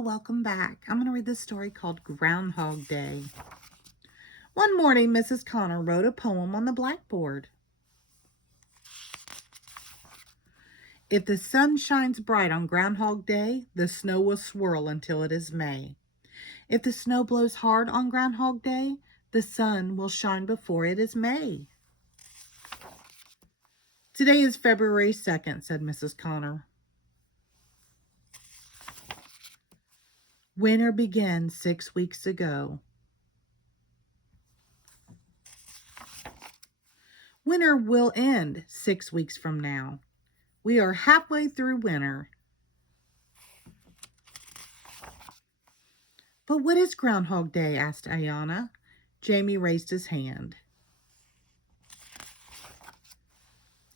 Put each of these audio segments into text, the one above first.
welcome back. I'm going to read this story called Groundhog Day. One morning, Mrs. Connor wrote a poem on the blackboard. If the sun shines bright on Groundhog Day, the snow will swirl until it is May. If the snow blows hard on Groundhog Day, the sun will shine before it is May. Today is February 2nd, said Mrs. Connor. Winter began 6 weeks ago. Winter will end 6 weeks from now. We are halfway through winter. But what is Groundhog Day? Asked Ayana. Jamie raised his hand.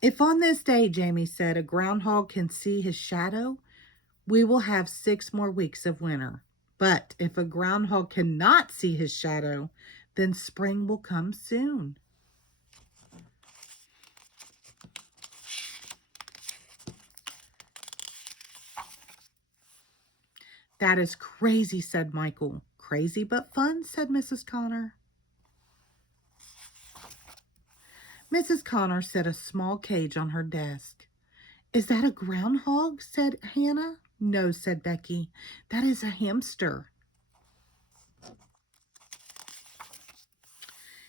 If on this day, Jamie said, a groundhog can see his shadow, we will have 6 more weeks of winter. But if a groundhog cannot see his shadow, then spring will come soon. That is crazy, said Michael. Crazy but fun, said Mrs. Connor. Mrs. Connor set a small cage on her desk. Is that a groundhog? Said Hannah. No, said Becky. That is a hamster.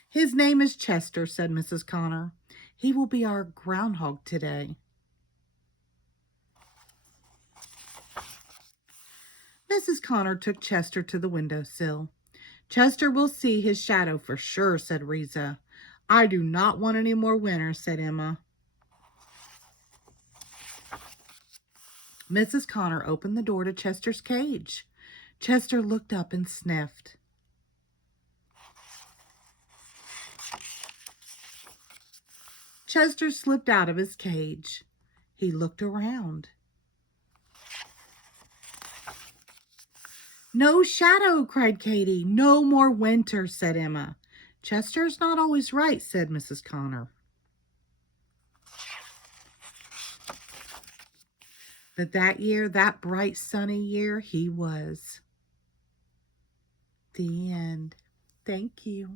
His name is Chester, said Mrs. Connor. He will be our groundhog today. Mrs. Connor took Chester to the windowsill. Chester will see his shadow for sure, said Riza. I do not want any more winter, said Emma. Mrs. Connor opened the door to Chester's cage. Chester looked up and sniffed. Chester slipped out of his cage. He looked around. No shadow, cried Katie. No more winter, said Emma. Chester's not always right, said Mrs. Connor. But that year, that bright sunny year, he was. The end. Thank you.